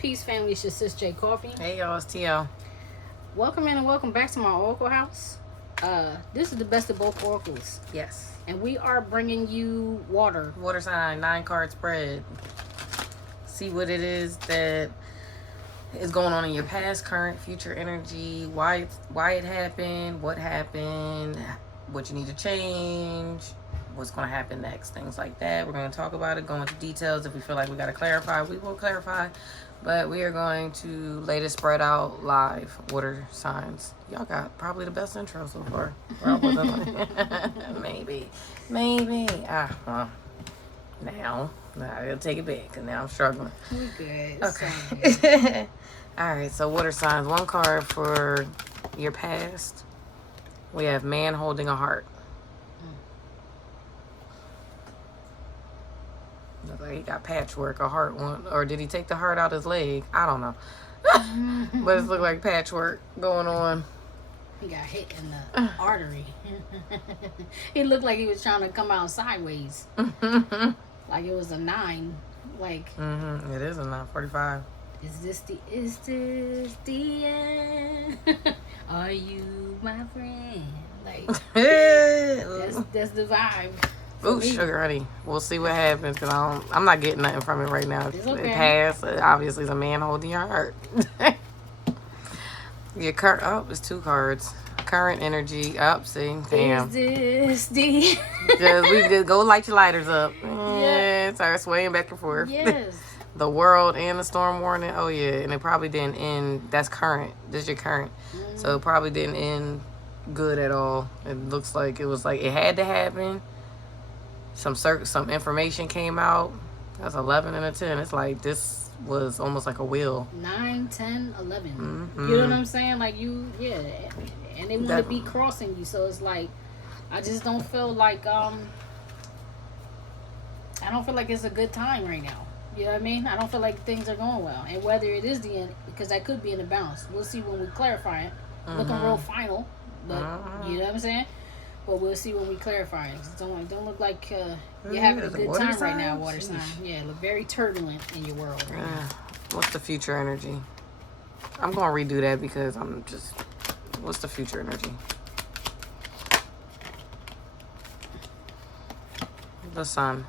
Peace, family. It's your sis J Coffee. Hey y'all, it's T.O. Welcome in and welcome back to my Oracle house. This is the best of both oracles. Yes. And we are bringing you water. Water sign, 9-card spread. See what it is that is going on in your past, current, future energy, why it happened, what you need to change, what's going to happen next, things like that. We're going to talk about it, go into details. If we feel like we got to clarify, we will clarify. But we are going to lay this spread out live. Water signs. Y'all got probably the best intro so far. Maybe. Well, now I gotta take it back because now I'm struggling. We good. Okay. All right. So water signs. One card for your past. We have man holding a heart. Looks like he got patchwork, a heart one, or did he take the heart out his leg? I don't know. But it looked like patchwork going on. He got hit in the artery. He looked like he was trying to come out sideways. Like it was a 9. Like It is a 9:45. Is this the end? Are you my friend? Like that's the vibe. Ooh, sugar honey. We'll see what happens because I'm not getting nothing from it right now. It's okay. It passed. Obviously, it's a man holding your heart. Your it's 2 cards. Current energy. Up. See, damn. Is this the? We just go light your lighters up. Yeah. Start swaying back and forth. Yes. The world and the storm warning. Oh yeah, and it probably didn't end. That's current. This is your current. So it probably didn't end good at all. It looks like it was like it had to happen. Some information came out. That's 11 and a 10. It's like this was almost like a wheel. 9, 10, 11. You know what I'm saying? Like and they want to be crossing you. So it's like, I just don't feel like I don't feel like it's a good time right now. You know what I mean? I don't feel like things are going well. And whether it is the end, because that could be in the balance. We'll see when we clarify it. Looking real final, but you know what I'm saying? But we'll see when we clarify it. Don't look like you're having a good time right now, water sign. Yeah, look very turbulent in your world right now. What's the future energy? I'm going to redo that because what's the future energy? The sun.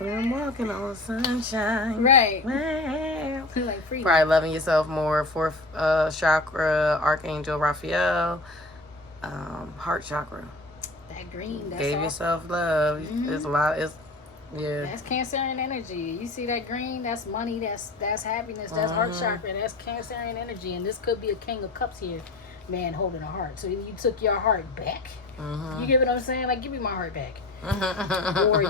I'm walking on sunshine. Right. Wow. Like freedom. Probably loving yourself more. 4th chakra, Archangel Raphael. Heart chakra. That green. That's Gave yourself love. There's a lot. That's Cancerian energy. You see that green? That's money. That's happiness. That's heart chakra. That's Cancerian energy. And this could be a King of Cups here, man holding a heart. So you took your heart back. You get what I'm saying? Like, give me my heart back. Or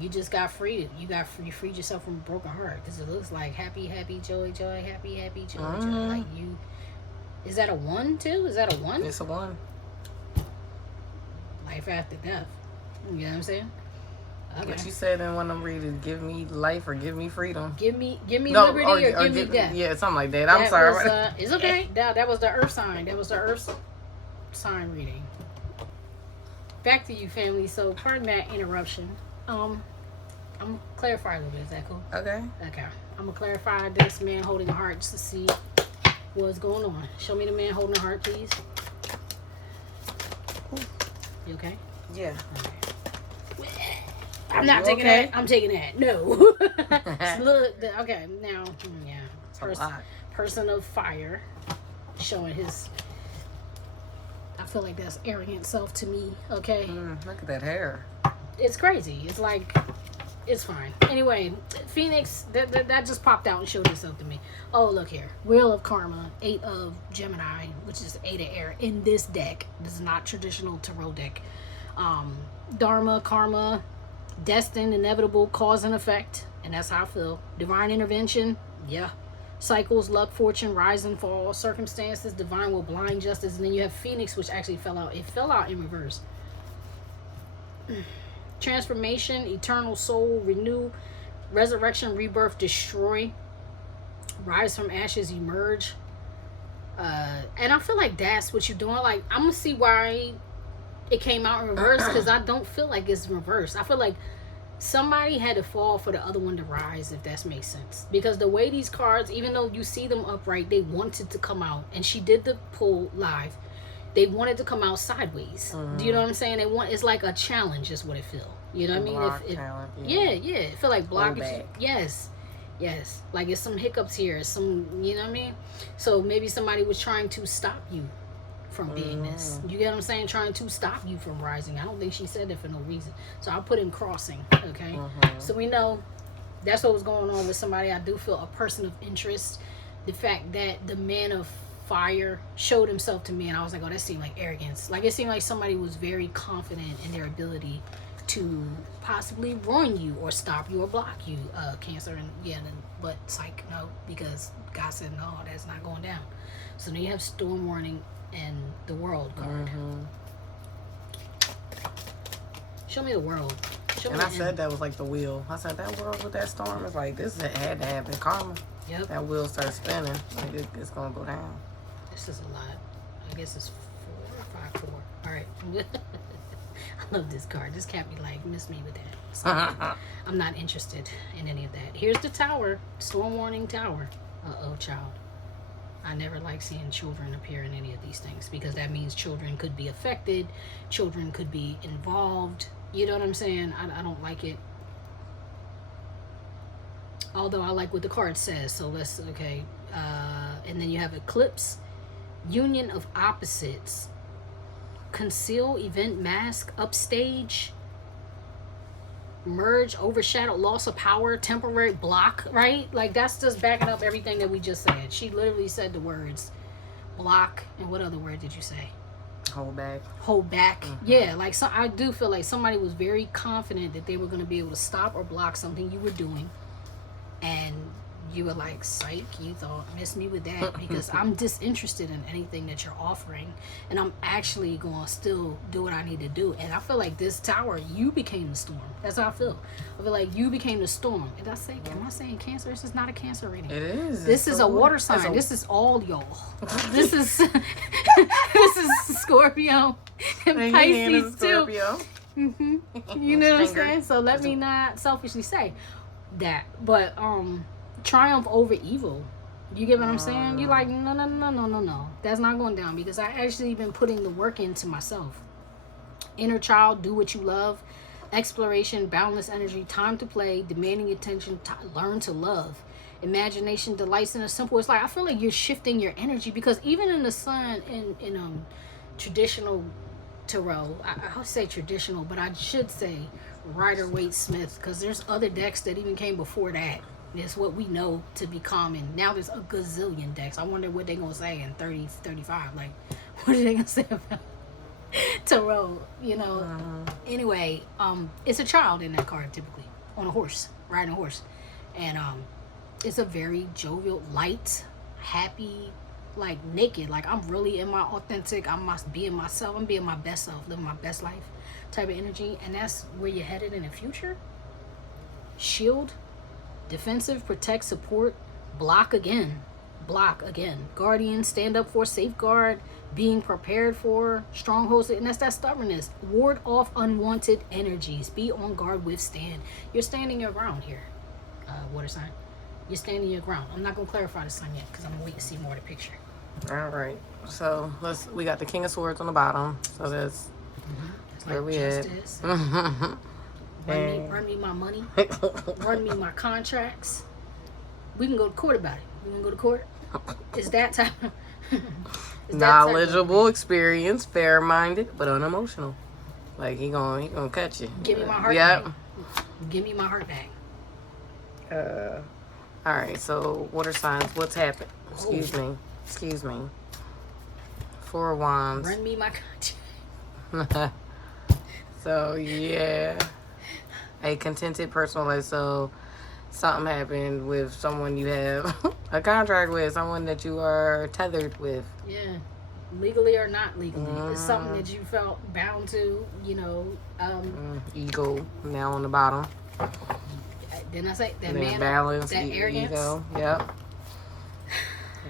you just got freed. You freed yourself from a broken heart. Because it looks like happy, joy, happy, joy. Like is that a 1 too? Is that a 1? It's a 1. Life after death. You know what I'm saying? Okay. What you said in one of them readings, give me life or give me freedom. Give me liberty or give me death. Yeah, something like that. I'm sorry. It's okay. That was the earth sign. That was the earth sign reading. Back to you, family. So pardon that interruption. I'm gonna clarify a little bit. Is that cool? Okay. I'm gonna clarify this man holding a heart just to see what's going on. Show me the man holding a heart, please. You okay? Yeah. Okay. I'm not taking that. I'm taking that. No. Okay. Now, person of fire, showing his. I feel like that's arrogant self to me. Okay. Look at that hair. It's crazy. It's like, it's fine. Anyway, Phoenix, that just popped out and showed itself to me. Oh, look here. Wheel of Karma, 8 of Gemini, which is 8 of air in this deck. This is not traditional tarot deck. Dharma, karma, destined, inevitable, cause and effect. And that's how I feel. Divine intervention. Yeah. Cycles, luck, fortune, rise and fall, circumstances, divine will, blind justice. And then you have Phoenix, which actually fell out. It fell out in reverse. Transformation, eternal soul, renew, resurrection, rebirth, destroy, rise from ashes, emerge. And I feel like that's what you're doing. Like, I'm gonna see why it came out in reverse, because I don't feel like it's reversed. I feel like somebody had to fall for the other one to rise, if that makes sense. Because the way these cards, even though you see them upright, they wanted to come out. And she did the pull live. They wanted to come out sideways. Do you know what I'm saying? It's like a challenge is what it feel. You know what I mean? Yeah. It feel like blockage. Yes. Like it's some hiccups here. You know what I mean? So maybe somebody was trying to stop you from being this. You get what I'm saying? Trying to stop you from rising. I don't think she said that for no reason. So I'll put in crossing. Okay. So we know that's what was going on with somebody. I do feel a person of interest. The fact that the man of fire showed himself to me, and I was like, oh, that seemed like arrogance. Like it seemed like somebody was very confident in their ability to possibly ruin you or stop you or block you, Cancer. And but psych, no, because God said no, that's not going down. So then you have storm warning and the world card. Show me the world. I said that was like the wheel. I said that world with that storm is like this had to happen. Karma. Yep. That wheel starts spinning. Like it's gonna go down. This is a lot. I guess it's 4 or 5, 4. All right. I love this card. This can't be like, miss me with that. So, I'm not interested in any of that. Here's the tower. Storm warning tower. Uh-oh, child. I never like seeing children appear in any of these things because that means children could be affected. Children could be involved. You know what I'm saying? I don't like it. Although I like what the card says. So let's, okay. And then you have eclipse. Union of opposites. Conceal, event, mask, upstage, merge, overshadow, loss of power, temporary, block, right? Like that's just backing up everything that we just said. She literally said the words block, and what other word did you say? Hold back. Yeah, like so I do feel like somebody was very confident that they were going to be able to stop or block something you were doing, and you were like, psych, you thought, miss me with that, because I'm disinterested in anything that you're offering, and I'm actually going to still do what I need to do. And I feel like this tower, you became the storm. That's how I feel. I feel like you became the storm. And am I saying Cancer? This is not a Cancer reading. It is. This is a water sign. This is all y'all. This is this is Scorpio and Pisces too. You know what I'm saying? So let me not selfishly say that, but triumph over evil. You get what I'm saying? You're like, no. That's not going down, because I actually been putting the work into myself. Inner child, do what you love. Exploration, boundless energy, time to play, demanding attention, learn to love. Imagination, delights in the simple. It's like, I feel like you're shifting your energy, because even in the sun, in traditional tarot, I'll say traditional, but I should say Rider-Waite-Smith, because there's other decks that even came before that. It's what we know to be common. Now there's a gazillion decks. I wonder what they're going to say in 30, 35. Like, what are they going to say about tarot? You know? Anyway, it's a child in that card, typically. On a horse. Riding a horse. And it's a very jovial, light, happy, like naked. Like, I'm really in my authentic, I'm being myself. I'm being my best self. Living my best life type of energy. And that's where you're headed in the future. Shield. Defensive, protect, support, block again. Guardian, stand up for, safeguard, being prepared for, strongholds, and that's that stubbornness. Ward off unwanted energies. Be on guard, withstand. You're standing your ground here, water sign. You're standing your ground. I'm not going to clarify the sign yet, because I'm going to wait to see more of the picture. All right. So we got the King of Swords on the bottom. So that's where we at. Run me my money. Run me my contracts. We can go to court about it. We can go to court. It's that time. Knowledgeable, experienced, fair-minded, but unemotional. Like he gonna catch you. Give me my heart back. Give me my heart back. All right. So water signs. What's happened? Excuse me. 4 of Wands. Run me my contract. So yeah. A contented personal life. So something happened with someone you have a contract with, someone that you are tethered with. Yeah, legally or not legally. It's something that you felt bound to, you know. Ego now on the bottom. Didn't I say that? Man, balance that arrogance. Ego. Yep.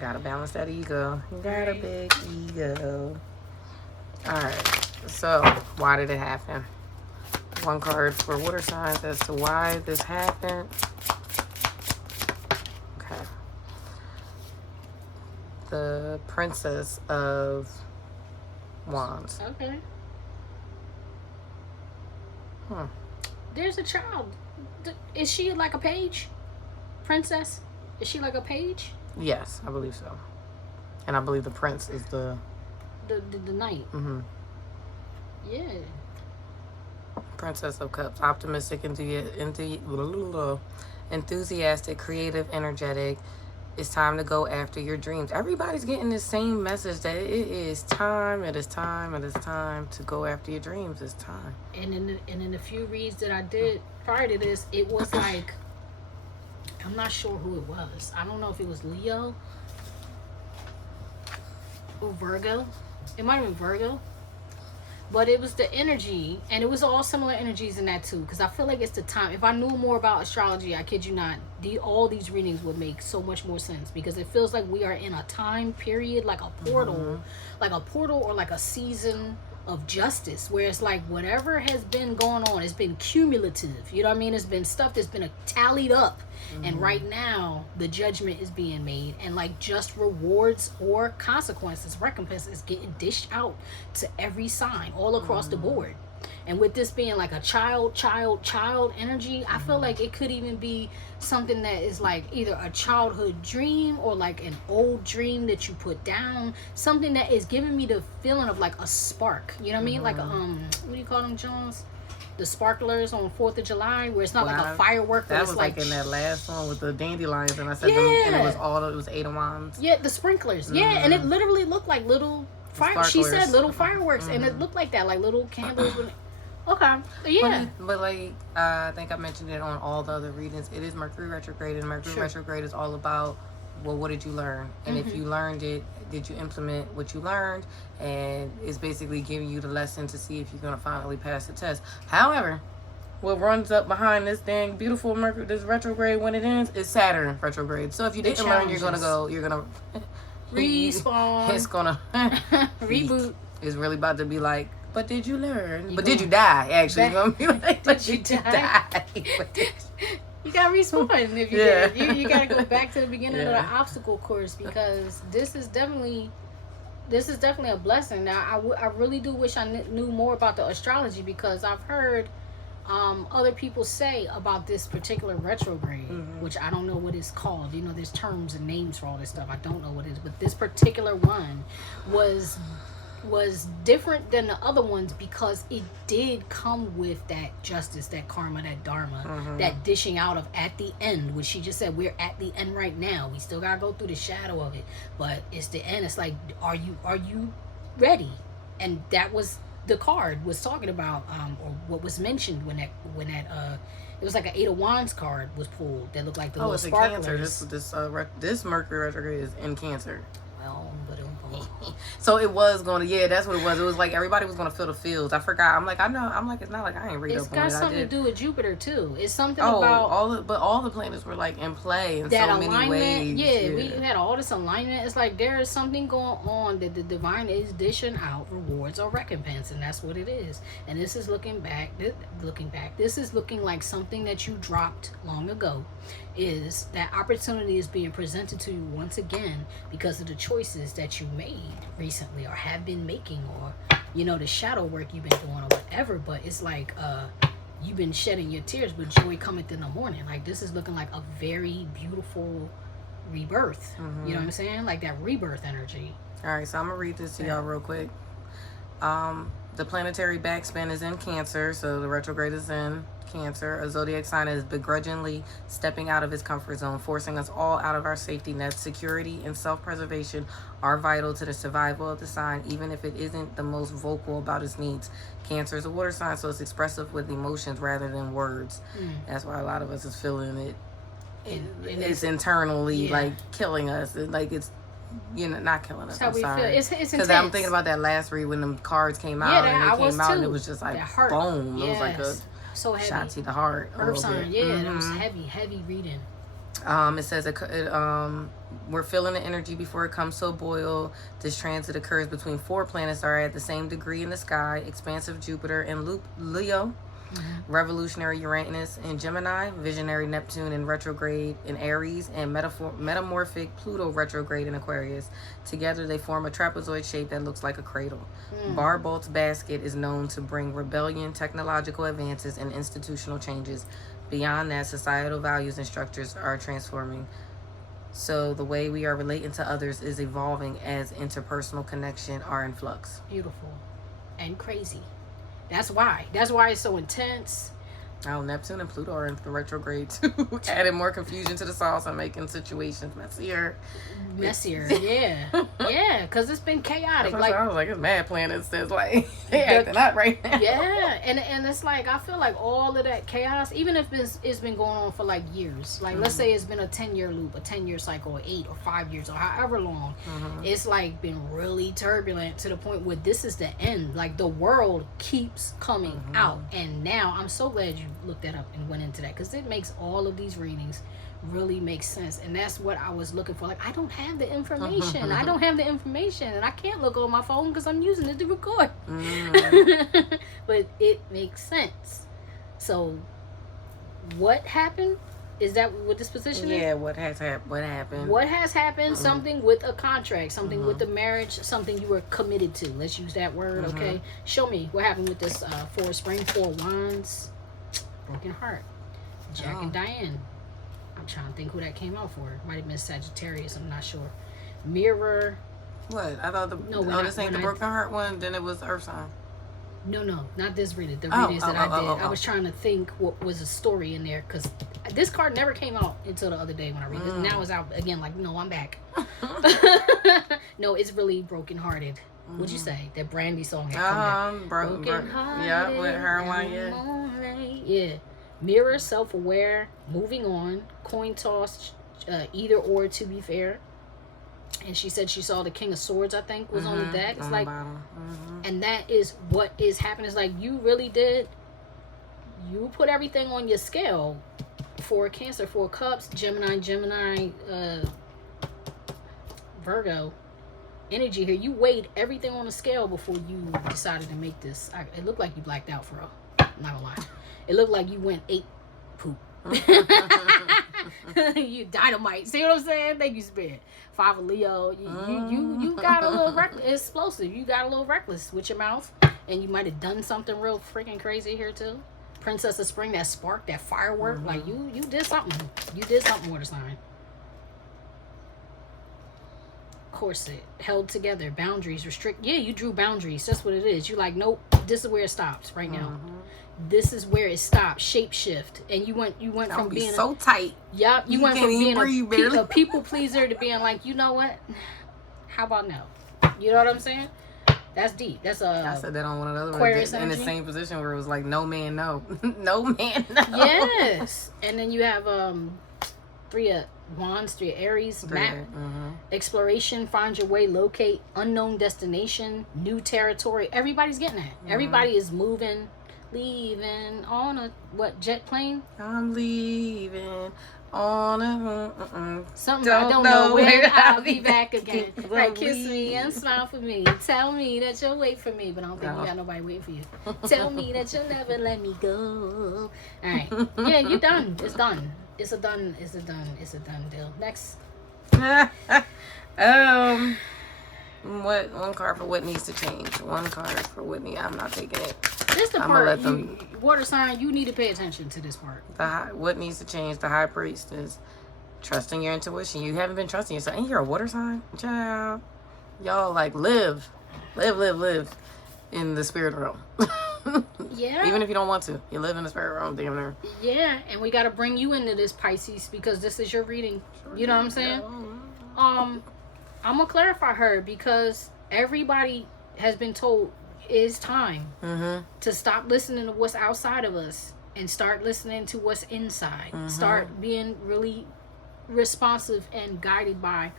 Gotta balance that ego. You got a big ego. All right. So why did it happen? One card for water signs as to why this happened. Okay. The Princess of Wands. Okay. Hmm. There's a child. Is she like a page? Princess? Is she like a page? Yes, I believe so. And I believe the prince is the knight. Mm-hmm. Yeah. Princess of Cups. Optimistic, enthusiastic, creative, energetic. It's time to go after your dreams. Everybody's getting the same message that it is time. It is time. It is time to go after your dreams. It's time. And in the few reads that I did prior to this, it was like, I'm not sure who it was. I don't know if it was Leo or Virgo. It might have been Virgo. But it was the energy, and it was all similar energies in that too, because I feel like it's the time. If I knew more about astrology, I kid you not, all these readings would make so much more sense, because it feels like we are in a time period, like a portal, or like a season of justice, where it's like whatever has been going on, it's been cumulative. You know what I mean? It's been stuff that's been tallied up. And right now, the judgment is being made, and like just rewards or consequences, recompenses getting dished out to every sign all across the board. And with this being like a child energy, I feel like it could even be something that is like either a childhood dream or like an old dream that you put down. Something that is giving me the feeling of like a spark. You know what I mean? Like a, what do you call them, Jones? The sparklers on 4th of July, where it's not like a firework. That was like in that last one with the dandelions, and I said them, and it was 8 of wands. Yeah, the sprinklers. Yeah, and it literally looked like little fire. She said little fireworks, and it looked like that, like little candles. Okay, yeah. But like I think I mentioned it on all the other readings. It is Mercury retrograde, and Mercury retrograde is all about, well, what did you learn? And if you learned it, did you implement what you learned? And it's basically giving you the lesson to see if you're going to finally pass the test. However, what runs up behind this dang beautiful Mercury, this retrograde, when it ends, is Saturn retrograde. So if you didn't learn, you're going to respawn. It's going to reboot. It's really about to be like, but did you learn? But did you die? Actually, it's going to be like, but did you die? You gotta respawn if you did. You gotta go back to the beginning of the obstacle course, because this is definitely a blessing. Now, I really do wish I knew more about the astrology, because I've heard other people say about this particular retrograde, which I don't know what it's called. You know, there's terms and names for all this stuff. I don't know what it is, but this particular one was different than the other ones, because it did come with that justice, that karma, that dharma, that dishing out of at the end, which she just said, we're at the end right now. We still gotta go through the shadow of it, but it's the end. It's like, are you ready? And that was the card was talking about, or what was mentioned when that it was like an 8 of wands card was pulled that looked like the little sparklers. This Mercury retrograde is in Cancer. Well, so it was going to, that's what it was. It was like everybody was going to feel the feels. I forgot. I'm like, it's not like I ain't read up on it. It's got something to do with Jupiter too. It's something about all the planets were like in play in so many ways. Yeah, we had all this alignment. It's like there is something going on that the divine is dishing out rewards or recompense, and that's what it is. And this is looking back. This is looking like something that you dropped long ago. Is that opportunity is being presented to you once again because of the choices that you made recently or have been making, or the shadow work you've been doing or whatever. But it's like you've been shedding your tears, but joy cometh in the morning. Like, this is looking like a very beautiful rebirth. You know what I'm saying? Like that rebirth energy. All right, so I'm gonna read this to y'all real quick. The planetary backspin is in Cancer, so the retrograde is in Cancer. A zodiac sign is begrudgingly stepping out of his comfort zone, forcing us all out of our safety nets. Security and self-preservation are vital to the survival of the sign, even if it isn't the most vocal about its needs. Cancer is a water sign, so it's expressive with emotions rather than words. That's why a lot of us is feeling it. It's internally like killing us. Like it's not killing us. That's how we feel. It's intense. Because I'm thinking about that last read when the cards came out, and it was just like boom. It was like a shot to the heart. Earth sign, that was heavy reading. It says we're feeling the energy before it comes to a boil. This transit occurs between 4 planets that are at the same degree in the sky: expansive Jupiter and Leo, Revolutionary Uranus in Gemini, visionary Neptune in retrograde in Aries, and metamorphic Pluto retrograde in Aquarius. Together they form a trapezoid shape that looks like a cradle. Barbolt's basket is known to bring rebellion, technological advances, and institutional changes. Beyond that, societal values and structures are transforming. So the way we are relating to others is evolving as interpersonal connection are in flux. Beautiful. And crazy. That's why it's so intense. Oh, Neptune and Pluto are in the retrograde too. Adding more confusion to the sauce and making situations messier. Yeah. Yeah, because it's been chaotic. Like, I was like, it's mad planets that's like, they acting up right now. Yeah, and it's like, I feel like all of that chaos, even if it's been going on for like years. Like, let's say it's been a 10-year loop, a 10-year cycle, or 8 or 5 years, or however long. It's like been really turbulent to the point where this is the end. Like, the world keeps coming out. And now, I'm so glad you looked that up and went into that, because it makes all of these readings really make sense. And that's what I was looking for. Like, I don't have the information. And I can't look on my phone because I'm using it to record. But it makes sense. So what happened? Is that what this position is? Yeah, what happened? What has happened? Something with a contract, something with a marriage, something you were committed to. Let's use that word, okay? Show me what happened with this 4 Spring, 4 Wands, Broken Heart, Jack and Diane. I'm trying to think who that came out for. Might have been Sagittarius, I'm not sure. Mirror. What? I thought this ain't the Broken Heart one, then it was Earth sign. No, not this reading. The readings that I did. I was trying to think what was a story in there, because this card never came out until the other day when I read it. Now it's out again, like, no, I'm back. No, it's really Broken Hearted. What'd you say? That Brandy song had come Broken Hearted. Yeah, with her one, yeah. Mirror, self-aware, moving on, coin toss, either or, to be fair. And she said she saw the King of Swords, I think, was on the deck. It's like, and that is what is happening. It's like, you really did, you put everything on your scale for Cancer, 4 Cups, Gemini, Virgo energy here. You weighed everything on the scale before you decided to make this. It looked like you blacked out, for real. I'm not gonna lie. It looked like you went 8 poop. You dynamite. See what I'm saying? Thank you, Spirit. 5 of Leo. You got a little explosive. You got a little reckless with your mouth, and you might have done something real freaking crazy here too. Princess of Spring, that spark, that firework. Like, you did something. You did something, water sign. Corset, held together, boundaries, restrict. Yeah, you drew boundaries. That's what it is. You like, nope, this is where it stops right now. This is where it stops. Shape shift, and you went from being so tight. Yep, you went from being a people pleaser to being like, you know what? How about no? You know what I'm saying? That's deep. That's I said that on one of the other ones in the same position where it was like, no man, no, no man, no. Yes, and then you have 3 of Wands, 3 of Aries, map, exploration, find your way, locate, unknown destination, new territory. Everybody's getting that. Everybody is moving, leaving on a jet plane. I'm leaving on a something I don't know when I'll be back again. Like, kiss me and smile for me. Tell me that you'll wait for me, but I don't think you got nobody waiting for you. Tell me that you'll never let me go. All right, yeah, you done. It's done. It's a done deal. Next. What one card for what needs to change? One card for Whitney. I'm not taking it. This the part. Water sign. You need to pay attention to this part. What needs to change? The High Priest is trusting your intuition. You haven't been trusting yourself, and you're a water sign, child. Y'all like live in the spirit realm. Yeah. Even if you don't want to, you live in the spirit realm, damn near. Yeah, and we got to bring you into this, Pisces, because this is your reading. You know what I'm saying? I'm gonna clarify her, because everybody has been told it's time to stop listening to what's outside of us and start listening to what's inside. Start being really responsive and guided by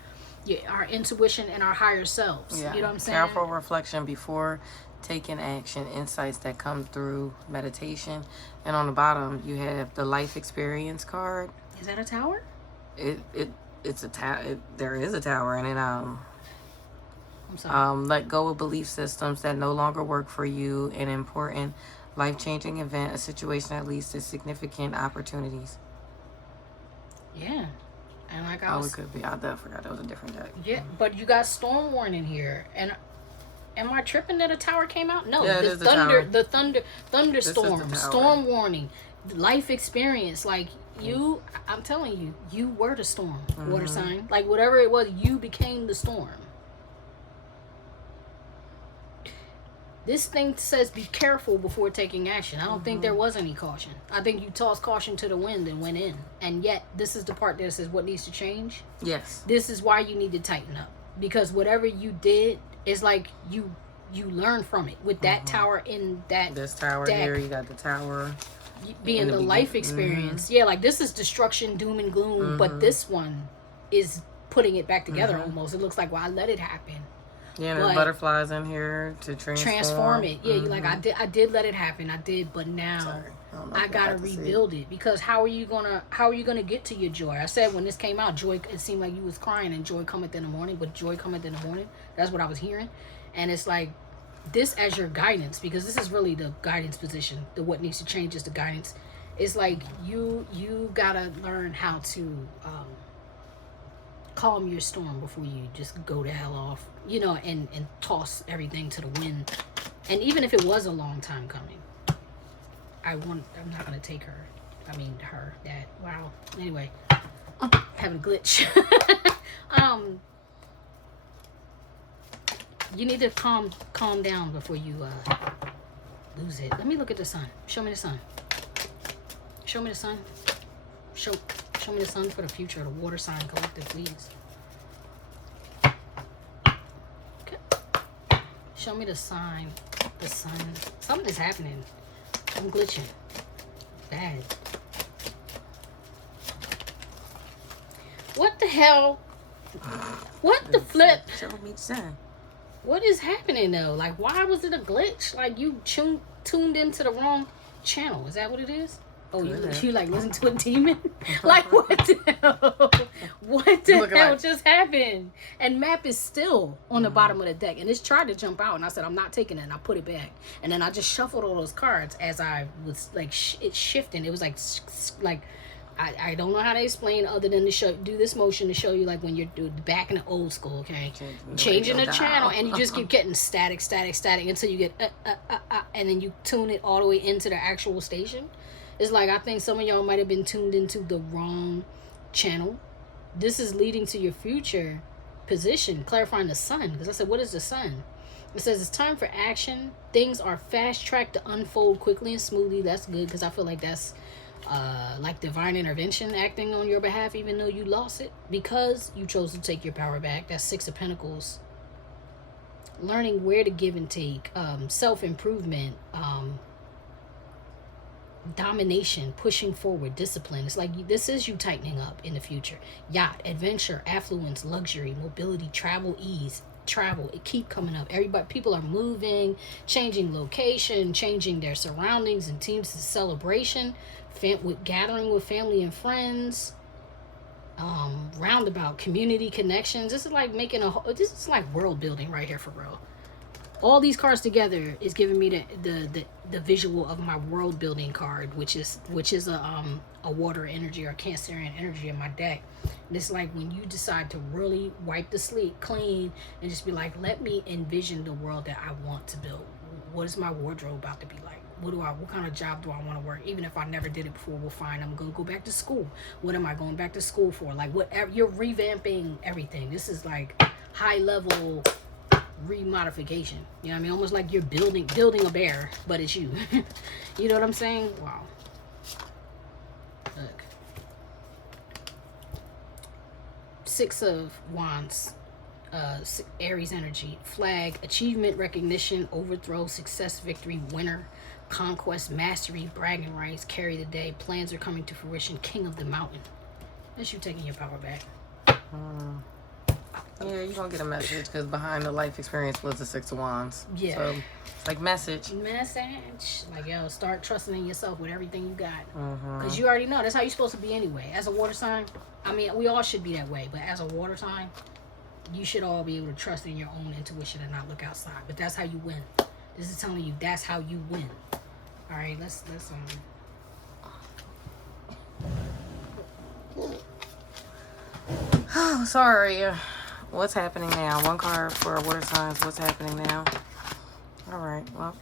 our intuition and our higher selves. Yeah. You know what I'm saying? Careful reflection before taking action, insights that come through meditation. And on the bottom you have the life experience card. Is that a tower? It's a tower. There is a tower, and it I'm sorry. let go of belief systems that no longer work for you, and important Life-changing event, a situation that leads to significant opportunities. Yeah. And like it could be. I forgot that was a different deck. Yeah, but you got storm warning here. And am I tripping that a tower came out? No, yeah, the thunderstorm, storm warning, life experience. Like you, I'm telling you, you were the storm, water sign. Like whatever it was, you became the storm. This thing says be careful before taking action. I don't think there was any caution. I think you tossed caution to the wind and went in. And yet, this is the part that says what needs to change. Yes. This is why you need to tighten up. Because whatever you did is like you learn from it. With that tower in that this tower deck, here, you got the tower. Being the life experience. Yeah, like this is destruction, doom and gloom. But this one is putting it back together almost. It looks like, well, I let it happen. Yeah, and there's butterflies in here to transform it. Yeah, you like I did let it happen. I did, but now I gotta rebuild it. Because how are you gonna get to your joy? I said when this came out, joy. It seemed like you was crying and joy cometh in the morning, but joy cometh in the morning. That's what I was hearing, and it's like this as your guidance, because this is really the guidance position. The what needs to change is the guidance. It's like you gotta learn how to calm your storm before you just go to hell off, and toss everything to the wind. And even if it was a long time coming, I'm not gonna take her. I mean her, that. Wow. Anyway, having a glitch. You need to calm down before you lose it. Let me look at the sun. Show me the sun. Show me the sun. Show me the sun for the future, the water sign collective, please. Okay. Show me the sign, the sun. Something is happening. I'm glitching. Bad. What the hell? What the flip? Show me the sun. What is happening though? Like, why was it a glitch? Like, you tuned into the wrong channel. Is that what it is? Oh, you like listen to a demon? Like, what the hell? What the hell just happened? And map is still on the bottom of the deck. And it's tried to jump out. And I said, I'm not taking it. And I put it back. And then I just shuffled all those cards as I was like, it's shifting. It was like I don't know how to explain other than to do this motion to show you like when you're back in the old school, okay? Changing the channel, and you just keep getting static until you get and then you tune it all the way into the actual station. It's like I think some of y'all might have been tuned into the wrong channel. This is leading to your future position, clarifying the sun. Because I said, what is the sun? It says it's time for action. Things are fast-tracked to unfold quickly and smoothly. That's good because I feel like that's like divine intervention acting on your behalf, even though you lost it because you chose to take your power back. That's Six of Pentacles. Learning where to give and take, self-improvement, domination, pushing forward, discipline. It's like this is you tightening up in the future. Yacht, adventure, affluence, luxury, mobility, travel, ease. It keep coming up. People are moving, changing location, changing their surroundings and teams to celebration, gathering with family and friends, roundabout community connections. This is like this is like world building right here for real. All these cards together is giving me the visual of my world building card, which is a water energy or Cancerian energy in my deck. And it's like when you decide to really wipe the slate clean and just be like, let me envision the world that I want to build. What is my wardrobe about to be like? What kind of job do I want to work? Even if I never did it before, we'll find I'm going to go back to school. What am I going back to school for? Like whatever, you're revamping everything. This is like high level remodification. You know what I mean? Almost like you're building a bear, but it's you. You know what I'm saying? Wow. Look. Six of Wands. Aries energy. Flag. Achievement, recognition, overthrow, success, victory, winner, conquest, mastery, bragging rights, carry the day. Plans are coming to fruition. King of the mountain. That's you taking your power back. Yeah, you're going to get a message because behind the life experience was the Six of Wands. Yeah. So, it's like message. Like, yo, start trusting in yourself with everything you got. Because you already know. That's how you're supposed to be anyway. As a water sign, I mean, we all should be that way. But as a water sign, you should all be able to trust in your own intuition and not look outside. But that's how you win. This is telling you that's how you win. All right, let's Oh, sorry. What's happening now? One card for water signs. What's happening now? All right. Well,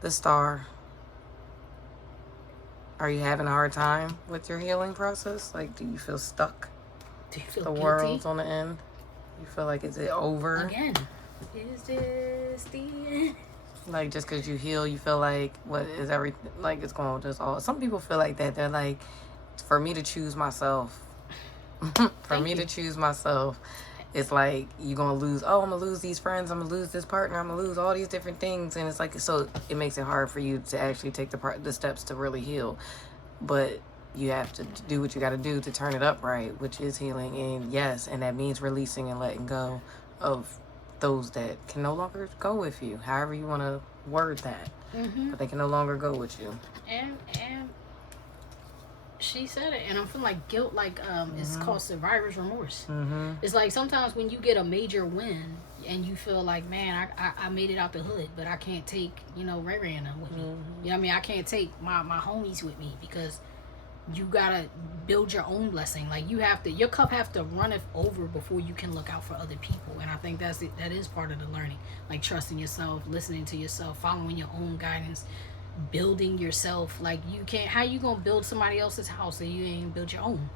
the Star. Are you having a hard time with your healing process? Like, do you feel stuck? Do you feel The guilty? world's on the end. You feel like, is it over? Again, is this the end? Like, just because you heal, you feel like, what is everything? Like, it's going to just all. Some people feel like that. They're like, for me to choose myself. To choose myself, it's like you're gonna lose. Oh, I'm gonna lose these friends. I'm gonna lose this partner. I'm gonna lose all these different things, and it's like, so it makes it hard for you to actually take the steps to really heal. But you have to do what you got to do to turn it up right, which is healing. And yes, and that means releasing and letting go of those that can no longer go with you. However you want to word that, but they can no longer go with you. And she said it, and I'm feeling like guilt, like it's called survivor's remorse. It's like sometimes when you get a major win and you feel like, man, I made it out the hood, but I can't take, Ray Ray with me. You know what I mean? I can't take my homies with me, because you gotta build your own blessing. Like, your cup have to run it over before you can look out for other people. And I think that is part of the learning, like trusting yourself, listening to yourself, following your own guidance, building yourself. Like, you can't, how you gonna build somebody else's house if you ain't build your own?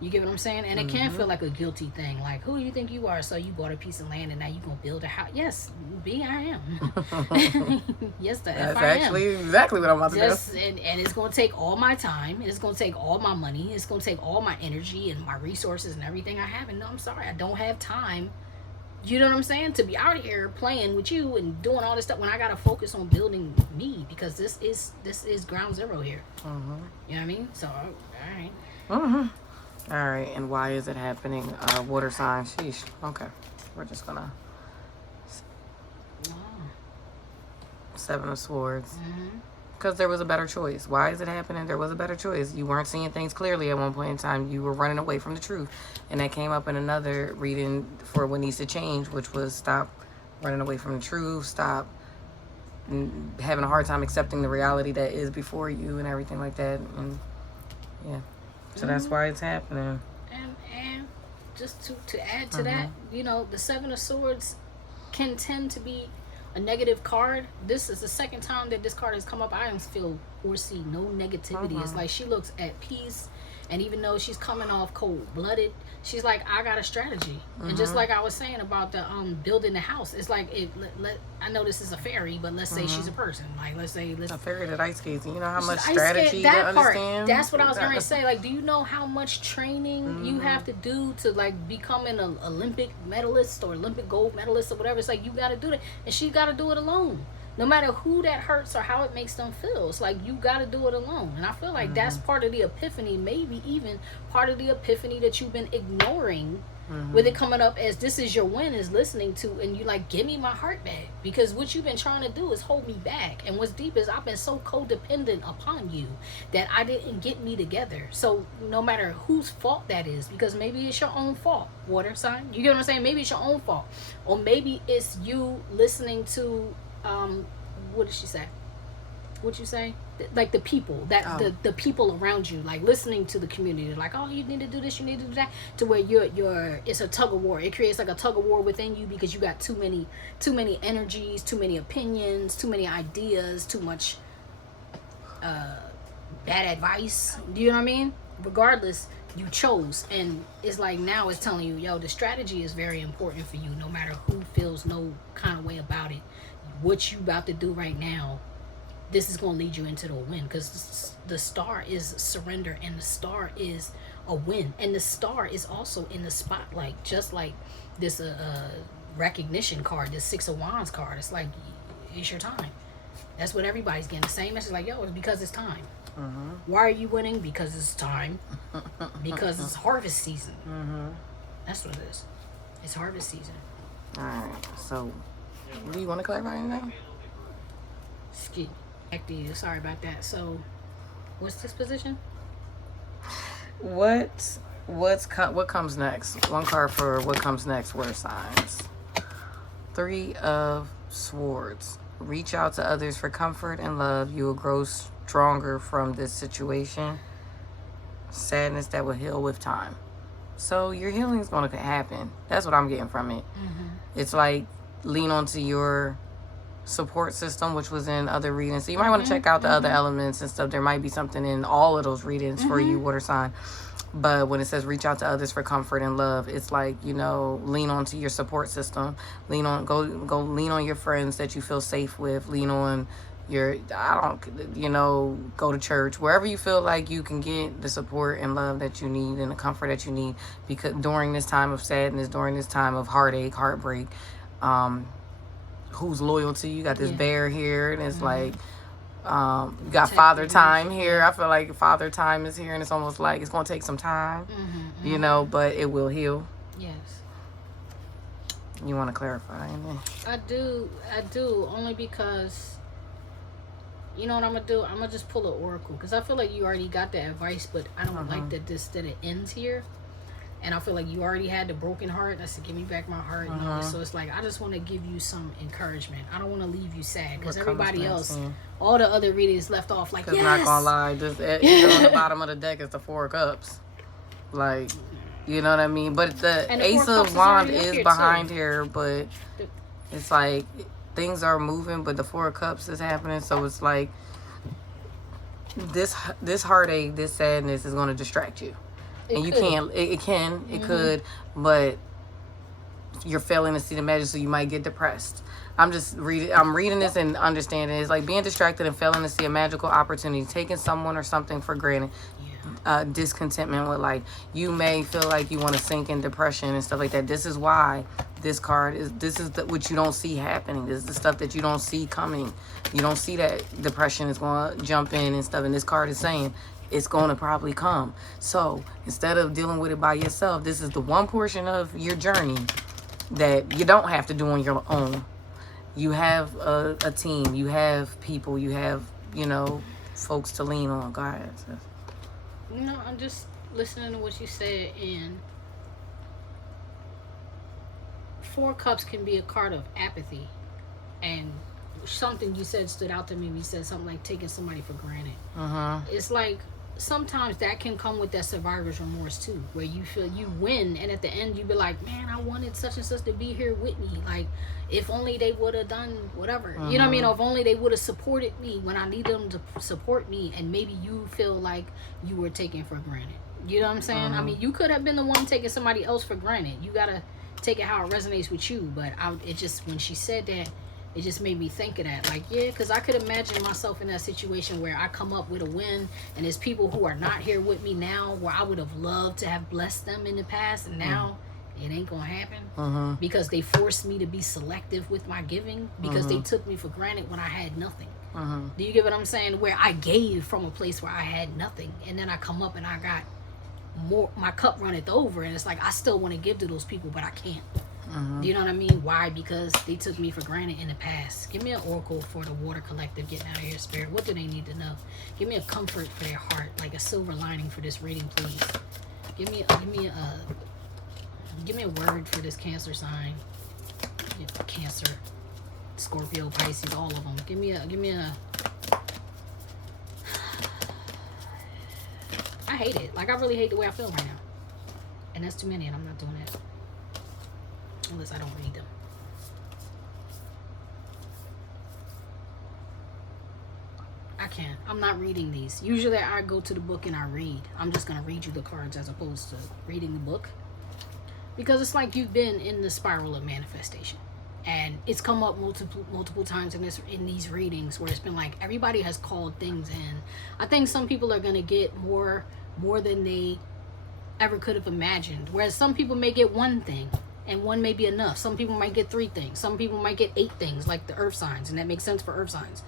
You get what I'm saying? And it can feel like a guilty thing. Like, who do you think you are? So you bought a piece of land and now you gonna build a house? Yes, I am. Yes, that's actually exactly what I'm about to do. And it's gonna take all my time. It's gonna take all my money. It's gonna take all my energy and my resources and everything I have. And no, I'm sorry, I don't have time. You know what I'm saying? To be out here playing with you and doing all this stuff when I gotta focus on building me, because this is ground zero here. You know what I mean? So, all right. All right, and why is it happening? Water sign. Sheesh. Okay, we're just gonna. Seven of Swords. Because there was a better choice. Why is it happening? There was a better choice. You weren't seeing things clearly at one point in time. You were running away from the truth. And that came up in another reading for what needs to change, which was stop running away from the truth, stop having a hard time accepting the reality that is before you and everything like that. And yeah. So that's why it's happening. And just to add to that, the Seven of Swords can tend to be a negative card. This is the second time that this card has come up. I don't feel or see no negativity. It's like she looks at peace, and even though she's coming off cold-blooded, she's like, I got a strategy. And just like I was saying about the building the house, it's like, I know this is a fairy, but let's say she's a person. Like, let's say a fairy that ice skates. You know how much strategy to understand? That's what I was going to say. Like, do you know how much training you have to do to, like, become an Olympic medalist or Olympic gold medalist or whatever? It's like, you got to do that, and she got to do it alone. No matter who that hurts or how it makes them feel, it's like, you got to do it alone. And I feel like that's part of the epiphany, maybe even part of the epiphany that you've been ignoring, with it coming up as this is your win, is listening to, and you like, give me my heart back, because what you've been trying to do is hold me back. And what's deep is I've been so codependent upon you that I didn't get me together. So no matter whose fault that is, because maybe it's your own fault, water sign, you get what I'm saying? Maybe it's your own fault, or maybe it's you listening to what did she say? What'd you say? Like the people the people around you, like listening to the community, like, oh, you need to do this, you need to do that, to where you're it's a tug of war. It creates like a tug of war within you, because you got too many energies, too many opinions, too many ideas, too much bad advice. Do you know what I mean? Regardless, you chose, and it's like, now it's telling you, yo, the strategy is very important for you, no matter who feels no kind of way about it. What you about to do right now, this is going to lead you into the win, because the star is surrender, and the star is a win, and the star is also in the spotlight, just like this recognition card, this Six of Wands card. It's like, it's your time. That's what everybody's getting, the same message, like, yo, it's because it's time. Why are you winning? Because it's time. Because it's harvest season. That's what it is. It's harvest season. All right, so do you want to clarify anything? Excuse me. Sorry about that. So, what's this position? What comes next? One card for what comes next. Water signs. Three of Swords. Reach out to others for comfort and love. You will grow stronger from this situation. Sadness that will heal with time. So your healing is going to happen. That's what I'm getting from it. It's like lean onto your support system, which was in other readings. So you might want to check out the other elements and stuff. There might be something in all of those readings for you, water sign. But when it says reach out to others for comfort and love, it's like, you know, lean onto your support system. Lean on, go lean on your friends that you feel safe with. Lean on your, go to church. Wherever you feel like you can get the support and love that you need and the comfort that you need. Because during this time of sadness, during this time of heartache, heartbreak, who's loyal to you? You got this bear here, and it's like, you got Father Time here. I feel like Father Time is here, and it's almost like it's going to take some time, you know, but it will heal. Yes. You want to clarify? I do, only because, you know what I'm going to do? I'm going to just pull an oracle, because I feel like you already got the advice, but I don't like that it ends here. And I feel like you already had the broken heart. I said, give me back my heart. And all this. So it's like, I just want to give you some encouragement. I don't want to leave you sad. Because everybody else, all the other readings left off like, yes. Because not going to lie, just, on the bottom of the deck is the Four of Cups. Like, you know what I mean? But the Ace of Wands is behind here. But it's like, things are moving, but the Four of Cups is happening. So it's like, this heartache, this sadness is going to distract you. And you can't, it could, but you're failing to see the magic, so you might get depressed. I'm reading this and understanding. It's like being distracted and failing to see a magical opportunity, taking someone or something for granted. Discontentment with life. You may feel like you want to sink in depression and stuff like that. This is why this card is, what you don't see happening. This is the stuff that you don't see coming. You don't see that depression is going to jump in and stuff. And this card is saying, it's going to probably come. So instead of dealing with it by yourself, this is the one portion of your journey that you don't have to do on your own. You have a team, you have people, you have, folks to lean on. Go ahead, sis. No, I'm just listening to what you said, and Four Cups can be a card of apathy. And something you said stood out to me. You said something like taking somebody for granted. It's like, sometimes that can come with that survivor's remorse too, where you feel you win, and at the end you be like, man, I wanted such and such to be here with me. Like, if only they would have done whatever. You know what I mean? Or if only they would have supported me when I need them to support me. And maybe you feel like you were taken for granted. You know what I'm saying? I mean, you could have been the one taking somebody else for granted. You gotta take it how it resonates with you. But it just, when she said that, it just made me think of that. Like, yeah, because I could imagine myself in that situation where I come up with a win, and there's people who are not here with me now, where I would have loved to have blessed them in the past, and now it ain't gonna happen because they forced me to be selective with my giving, because they took me for granted when I had nothing. Do you get what I'm saying? Where I gave from a place where I had nothing, and then I come up and I got more, my cup runneth over, and it's like I still want to give to those people, but I can't. Do you know what I mean? Why? Because they took me for granted in the past. Give me an oracle for the Water Collective getting out of here, Spirit. What do they need to know? Give me a comfort for their heart, like a silver lining for this reading, please. Give me a word for this Cancer sign. Cancer, Scorpio, Pisces, all of them. Give me a. I hate it. Like, I really hate the way I feel right now, and that's too many, and I'm not doing that. Unless I don't read them. I can't. I'm not reading these. Usually I go to the book and I read. I'm just going to read you the cards as opposed to reading the book. Because it's like you've been in the spiral of manifestation. And it's come up multiple times in these readings where it's been like everybody has called things in. I think some people are going to get more than they ever could have imagined. Whereas some people may get one thing. And one may be enough. Some people might get 3 things. Some people might get 8 things, like the earth signs. And that makes sense for earth signs.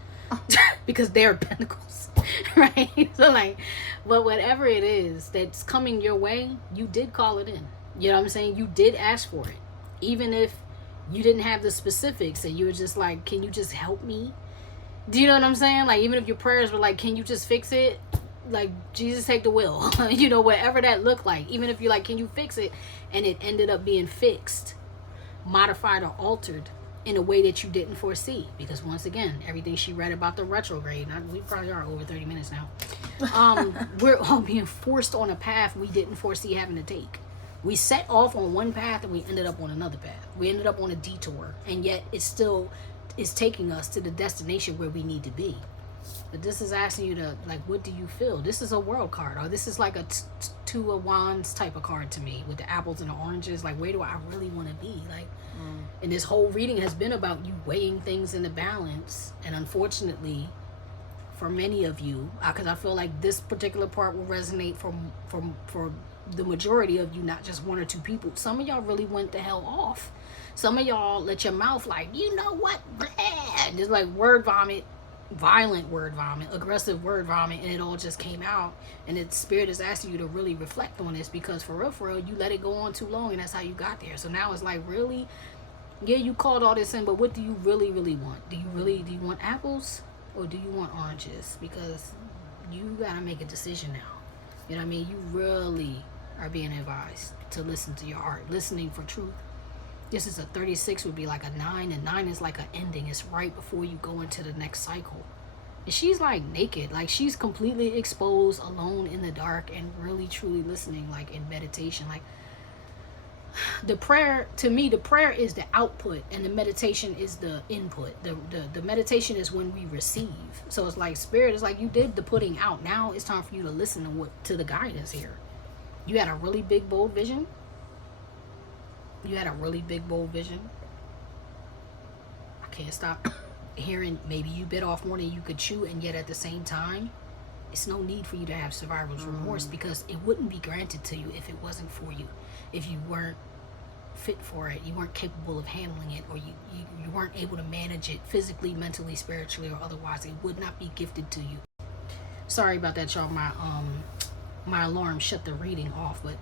Because they're pentacles. Right? So, like, but whatever it is that's coming your way, you did call it in. You know what I'm saying? You did ask for it. Even if you didn't have the specifics and you were just like, can you just help me? Do you know what I'm saying? Like, even if your prayers were like, can you just fix it? Like, Jesus, take the wheel. Whatever that looked like. Even if you're like, can you fix it? And it ended up being fixed, modified, or altered. in a way that you didn't foresee. Because once again, everything she read about the retrograde, we probably are over 30 minutes now. We're all being forced on a path we didn't foresee having to take. We set off on one path and we ended up on another path. We ended up on a detour, and yet it still is taking us to the destination where we need to be. But this is asking you to, like, what do you feel? This is a world card, or this is like a two of wands type of card to me, with the apples and the oranges. Like, where do I really want to be? Like, and this whole reading has been about you weighing things in the balance. And unfortunately, for many of you, because I feel like this particular part will resonate for the majority of you, not just one or two people. Some of y'all really went the hell off. Some of y'all let your mouth, like, you know what, blah, just like word vomit, violent word vomit, aggressive word vomit, and it all just came out. And its spirit is asking you to really reflect on this, because for real, you let it go on too long, and that's how you got there. So now it's like, really, yeah, you called all this in, but what do you really want? Do you want apples, or do you want oranges? Because you gotta make a decision now. You know what I mean? You really are being advised to listen to your heart, listening for truth. This is a 36, would be like a 9, and 9 is like an ending. It's right before you go into the next cycle. And she's like naked, like she's completely exposed, alone in the dark, and really truly listening, like in meditation. Like, the prayer, to me, the prayer is the output, and the meditation is the input. The meditation is when we receive. So it's like, spirit is like, you did the putting out. Now it's time for you to listen to the guidance here. You had a really big, bold vision. I can't stop hearing, maybe you bit off more than you could chew, and yet at the same time, it's no need for you to have survivor's remorse, because it wouldn't be granted to you if it wasn't for you. If you weren't fit for it, you weren't capable of handling it, or you weren't able to manage it physically, mentally, spiritually, or otherwise, it would not be gifted to you. Sorry about that, y'all. My alarm shut the reading off, but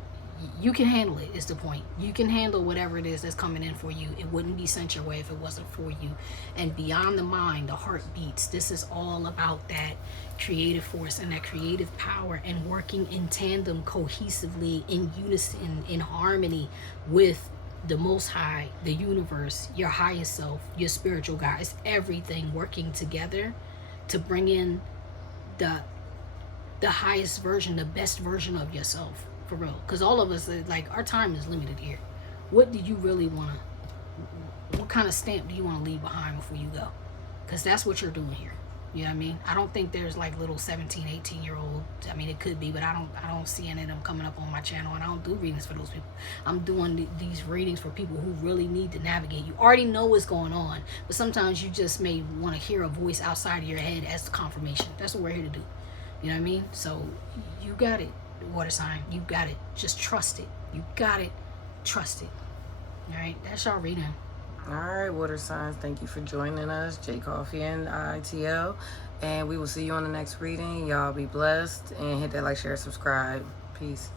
you can handle it, is the point. You can handle whatever it is that's coming in for you. It wouldn't be sent your way if it wasn't for you. And beyond the mind, the heart beats. This is all about that creative force and that creative power, and working in tandem, cohesively, in unison, in harmony with the Most High, the universe, your highest self, your spiritual guides, everything working together to bring in the highest version, the best version of yourself. For real, because all of us, like, our time is limited here. What do you really want to, what kind of stamp do you want to leave behind before you go? Because that's what you're doing here. You know what I mean? I don't think there's like little 17, 18-year-old, I mean, it could be, but I don't see any of them coming up on my channel, and I don't do readings for those people. I'm doing these readings for people who really need to navigate. You already know what's going on, but sometimes you just may want to hear a voice outside of your head as confirmation. That's what we're here to do. You know what I mean? So you got it. Water sign, you got it. Just trust it. You got it. Trust it. All right, that's y'all reading. All right, water signs, thank you for joining us. J Coffee and ITL, and we will see you on the next reading. Y'all be blessed, and hit that like, share, subscribe. Peace.